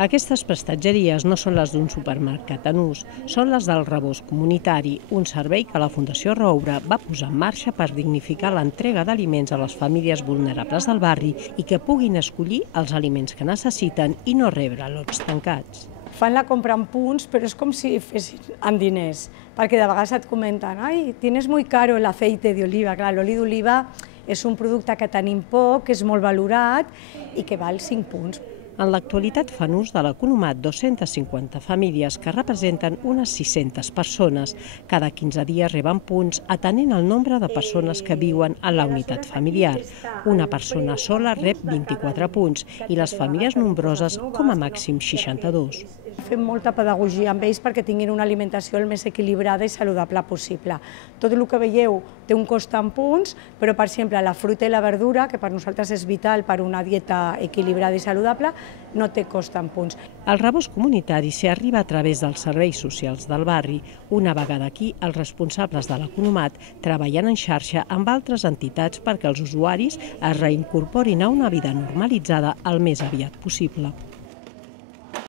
Aquestes prestatgeries no són les d'un supermercat en ús, són les del Rebost Comunitari, un servei que la Fundació Roure va posar en marxa per dignificar l'entrega d'aliments a les famílies vulnerables del barri i que puguin escollir els aliments que necessiten i no rebre lots tancats. Fan la compra en punts, però és com si fessin amb diners, perquè de vegades et comenten «Ai, tienes muy caro el aceite de oliva». Clar, l'oli d'oliva és un producte que tenim poc, que és molt valorat i que val 5 punts. En l'actualitat fan ús de l'economat 250 famílies que representen unes 600 persones. Cada 15 dies reben punts atenent el nombre de persones que viuen a la unitat familiar. Una persona sola rep 24 punts i les famílies nombroses com a màxim 62. Fem molta pedagogia amb ells perquè tinguin una alimentació el més equilibrada i saludable possible. Tot el que veieu té un cost en punts, però per exemple la fruita i la verdura, que per nosaltres és vital per una dieta equilibrada i saludable, no té cost en punts. El Rebost Comunitari s'hi arriba a través dels serveis socials del barri. Una vegada aquí, els responsables de l'economat treballen en xarxa amb altres entitats perquè els usuaris es reincorporin a una vida normalitzada el més aviat possible.